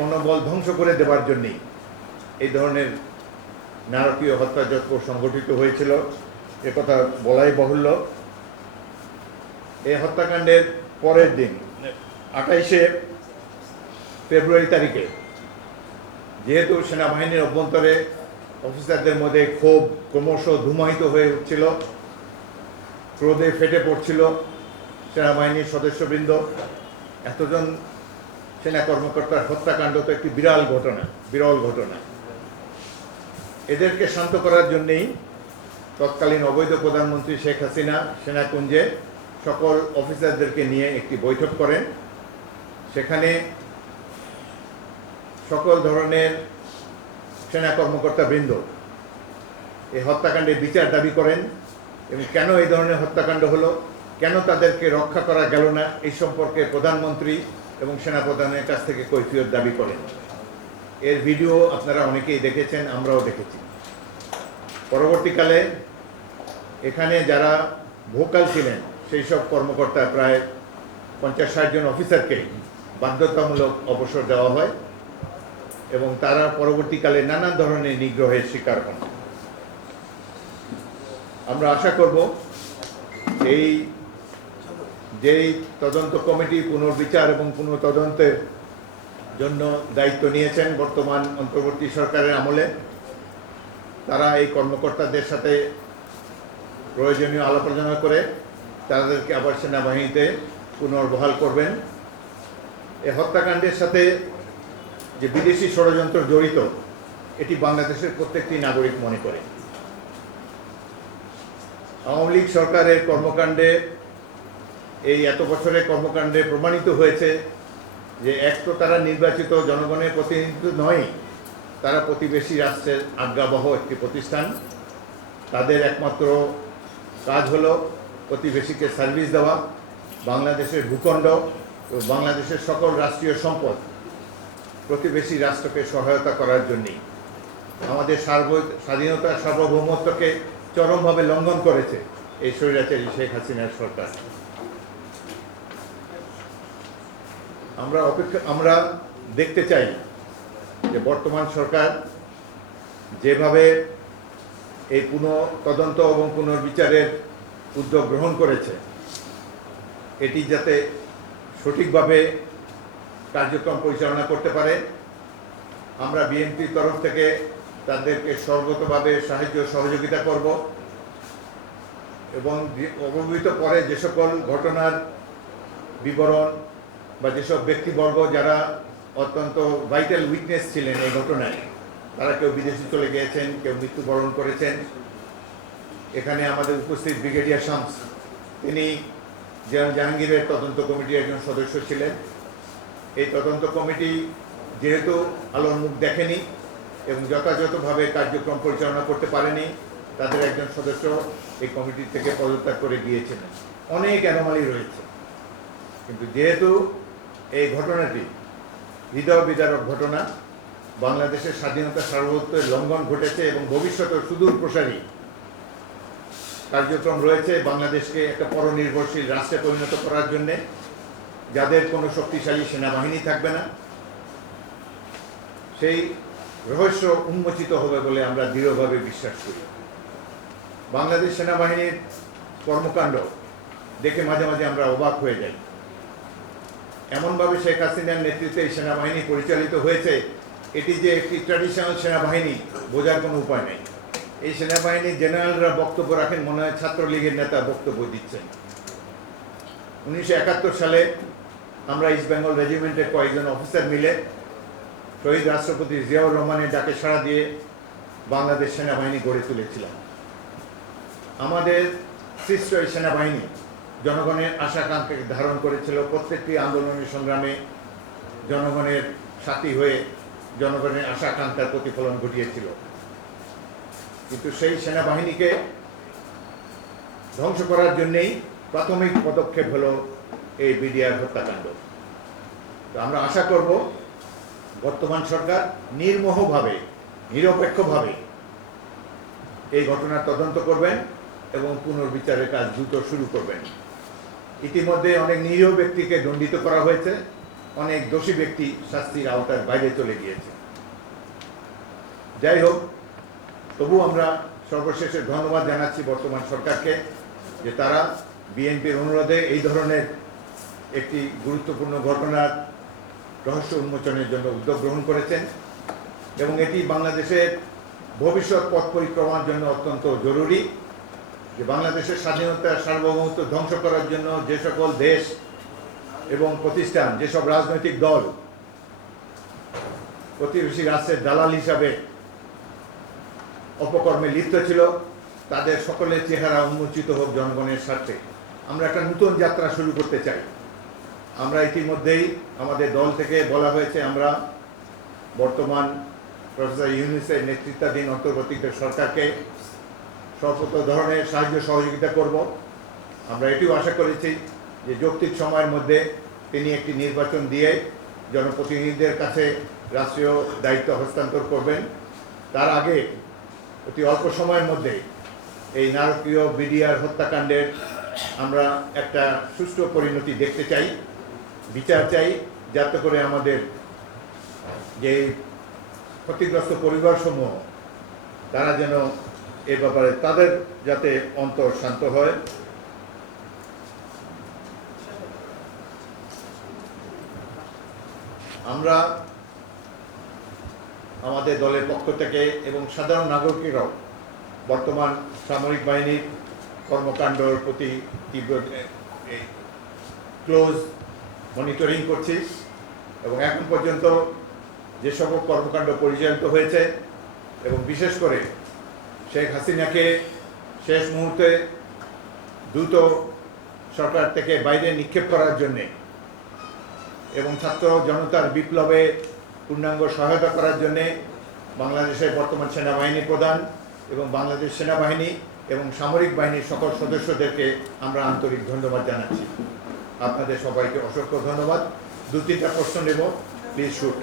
মনোবল ধ্বংস করে দেবার জন্যই এই ধরনের নারকীয় হত্যাযজ্ঞ সংগঠিত হয়েছিল, একথা বলাই বাহুল্য। এই হত্যাকাণ্ডের পরের দিন 28শে ফেব্রুয়ারি তারিখে যেহেতু সেনাবাহিনীর অভ্যন্তরে অফিসারদের মধ্যে ক্ষোভ ক্রমশ ধূমায়িত হয়ে উঠছিল, ক্রোধে ফেটে পড়ছিল সেনাবাহিনীর সদস্যবৃন্দ, এতজন সেনা কর্মকর্তার হত্যাকাণ্ড তো একটি বিরল ঘটনা। এদেরকে শান্ত করার জন্যেই তৎকালীন অবৈধ প্রধানমন্ত্রী শেখ হাসিনা সেনাকুঞ্জে সকল অফিসারদেরকে নিয়ে একটি বৈঠক করেন। সেখানে সকল ধরনের সেনা কর্মকর্তাবৃন্দ এই হত্যাকাণ্ডের বিচার দাবি করেন এবং কেন এই ধরনের হত্যাকাণ্ড হলো, কেন তাদেরকে রক্ষা করা গেল না, এই সম্পর্কে প্রধানমন্ত্রী এবং সেনাপ্রধানের কাছ থেকে কৈফিয়ত দাবি করেন। এর ভিডিও আপনারা অনেকেই দেখেছেন, আমরাও দেখেছি। পরবর্তীকালে এখানে যারা ভোকাল ছিলেন সেই সব কর্মকর্তা প্রায় 50-60 জন অফিসারকে বাধ্যতামূলক অবসর দেওয়া হয় এবং তারা পরবর্তীকালে নানান ধরনের নিগ্রহের শিকার হন। আমরা আশা করব এই যেই তদন্ত কমিটি পুনর্বিচার এবং পুনঃতদন্তের জন্য দায়িত্ব নিয়েছেন বর্তমান অন্তর্বর্তী সরকারের আমলে, তারা এই কর্মকর্তাদের সাথে প্রয়োজনীয় আলাপ আলোচনা করে তাদেরকে আবার সেনাবাহিনীতে পুনর্বহাল করবেন। এই হত্যাকাণ্ডের সাথে যে বিদেশি ষড়যন্ত্র জড়িত, এটি বাংলাদেশের প্রত্যেকটি নাগরিক মনে করে। আওয়ামী লীগ সরকারের কর্মকাণ্ডে, এই এত বছরের কর্মকাণ্ডে প্রমাণিত হয়েছে যে এক তো তারা নির্বাচিত জনগণের প্রতিনিধিত্ব নয়, তারা প্রতিবেশী রাষ্ট্রের আজ্ঞাবহ একটি প্রতিষ্ঠান। তাদের একমাত্র কাজ হলো প্রতিবেশীকে সার্ভিস দেওয়া, বাংলাদেশের ভূখণ্ড ও বাংলাদেশের সকল রাষ্ট্রীয় সম্পদ প্রতিবেশী রাষ্ট্রকে সহায়তা করার জন্যই। আমাদের স্বাধীনতা সার্বভৌমত্বকে চরমভাবে লঙ্ঘন করেছে এই স্বৈরাচারী শেখ হাসিনার সরকার। আমরা দেখতে চাই যে বর্তমান সরকার যেভাবে এই তদন্ত এবং পুনর্বিচারের উদ্যোগ গ্রহণ করেছে, এটি যাতে সঠিকভাবে কার্যক্রম পরিচালনা করতে পারে। আমরা বিএনপির তরফ থেকে তাদেরকে সর্বতভাবে সাহায্য সহযোগিতা করব এবং অবহিত পরে যে সকল ঘটনার বিবরণ বা যেসব ব্যক্তিবর্গ যারা অত্যন্ত ভাইটাল উইটনেস ছিলেন এই ঘটনায়, তারা কেউ বিদেশে চলে গিয়েছেন, কেউ মৃত্যুবরণ করেছেন। এখানে আমাদের উপস্থিত ব্রিগেডিয়ার শামস, তিনি জাহাঙ্গীরের তদন্ত কমিটির একজন সদস্য ছিলেন। এই তদন্ত কমিটি যেহেতু আলোর মুখ দেখেনি এবং যথাযথভাবে কার্যক্রম পরিচালনা করতে পারেনি, তাদের একজন সদস্য এই কমিটি থেকে পদত্যাগ করে গিয়েছিলেন। অনেক অ্যানোমালি রয়েছে, কিন্তু যেহেতু এই ঘটনাটি হৃদয় বিদারক ঘটনা, বাংলাদেশের স্বাধীনতা সার্বভৌমত্বের লঙ্ঘন ঘটেছে এবং ভবিষ্যতে সুদূর প্রসারী কার্যক্রম রয়েছে বাংলাদেশকে একটা পরনির্ভরশীল রাষ্ট্রে পরিণত করার জন্যে, যাদের কোনো শক্তিশালী সেনাবাহিনী থাকবে না, সেই রহস্য উন্মোচিত হবে বলে আমরা দৃঢ়ভাবে বিশ্বাস করি। বাংলাদেশ সেনাবাহিনীর কর্মকাণ্ড দেখে মাঝে মাঝে আমরা অবাক হয়ে যাই। এমনভাবে শেখ হাসিনার নেতৃত্বে এই সেনাবাহিনী পরিচালিত হয়েছে, এটি যে একটি ট্র্যাডিশনাল সেনাবাহিনী বোঝার কোনো উপায় নেই। এই সেনাবাহিনীর জেনারেলরা বক্তব্য রাখেন মনে হয় ছাত্রলীগের নেতা বক্তব্য দিচ্ছেন। 1971 সালে আমরা ইস্ট বেঙ্গল রেজিমেন্টের কয়েকজন অফিসার মিলে শহীদ রাষ্ট্রপতি জিয়াউর রহমানের ডাকে সাড়া দিয়ে বাংলাদেশ সেনাবাহিনী গড়ে তুলেছিলাম। আমাদের সৃষ্ট এই সেনাবাহিনী জনগণের আশা-আকাঙ্ক্ষাকে ধারণ করেছিল, প্রত্যেকটি আন্দোলনের সংগ্রামে জনগণের সাথী হয়ে জনগণের আশা-আকাঙ্ক্ষার প্রতিফলন ঘটিয়েছিল। কিন্তু সেই সেনাবাহিনীকে ধ্বংস করার জন্যেই প্রাথমিক পদক্ষেপ হলো এই বিডিআর হত্যাকাণ্ড। তো আমরা আশা করব বর্তমান সরকার নির্মোহভাবে, নিরপেক্ষভাবে এই ঘটনার তদন্ত করবেন এবং পুনর্বিচারের কাজ দ্রুত শুরু করবেন। ইতিমধ্যে অনেক নিরীহ ব্যক্তিকে দণ্ডিত করা হয়েছে, অনেক দোষী ব্যক্তি শাস্তির আওতার বাইরে চলে গিয়েছে। যাই হোক, তবু আমরা সর্বশেষে ধন্যবাদ জানাচ্ছি বর্তমান সরকারকে যে তারা বিএনপির অনুরোধে এই ধরনের একটি গুরুত্বপূর্ণ ঘটনার রহস্য উন্মোচনের জন্য উদ্যোগ গ্রহণ করেছেন এবং এটি বাংলাদেশের ভবিষ্যৎ পথ পরিক্রমার জন্য অত্যন্ত জরুরি। যে বাংলাদেশের স্বাধীনতা সার্বভৌমত্ব ধ্বংস করার জন্য যে সকল দেশ এবং প্রতিষ্ঠান, যেসব রাজনৈতিক দল প্রতিবেশী রাষ্ট্রের দালাল হিসাবে অপকর্মে লিপ্ত ছিল, তাদের সকলের চেহারা উন্মোচিত হোক জনগণের স্বার্থে। আমরা একটা নতুন যাত্রা শুরু করতে চাই। আমরা ইতিমধ্যেই আমাদের দল থেকে বলা হয়েছে আমরা বর্তমান প্রফেসর ইউনূসের নেতৃত্বাধীন অন্তর্বর্তীকালীন সরকারকে সর্বত ধরনের সাহায্য সহযোগিতা করব। আমরা এটিও আশা করেছি যে যৌক্তিক সময়ের মধ্যে তিনি একটি নির্বাচন দিয়ে জনপ্রতিনিধিদের কাছে রাষ্ট্রীয় দায়িত্ব হস্তান্তর করবেন। তার আগে অতি অল্প সময়ের মধ্যে এই নারকীয় বিডিআর হত্যাকাণ্ডের আমরা একটা সুষ্ঠু পরিণতি দেখতে চাই, বিচার চাই, যাতে করে আমাদের যে ক্ষতিগ্রস্ত পরিবারসমূহ তারা যেন এ ব্যাপারে তাদের যাতে অন্তর শান্ত হয়। আমরা আমাদের দলের পক্ষ থেকে এবং সাধারণ নাগরিকেরাও বর্তমান সামরিক বাহিনীর কর্মকাণ্ডের প্রতি তীব্র ক্লোজ মনিটরিং করছি এবং এখন পর্যন্ত যে সকল কর্মকাণ্ড পরিচালিত হয়েছে এবং বিশেষ করে শেখ হাসিনাকে শেষ মুহূর্তে দ্রুত সরকার থেকে বাইরে নিক্ষেপ করার জন্যে এবং ছাত্র জনতার বিপ্লবে পূর্ণাঙ্গ সহায়তা করার জন্যে বাংলাদেশের বর্তমান সেনাবাহিনী প্রধান এবং বাংলাদেশ সেনাবাহিনী এবং সামরিক বাহিনীর সকল সদস্যদেরকে আমরা আন্তরিক ধন্যবাদ জানাচ্ছি। আপনাদের সবাইকে অসংখ্য ধন্যবাদ। 2-3টা প্রশ্ন নেব, প্লিজ শুট।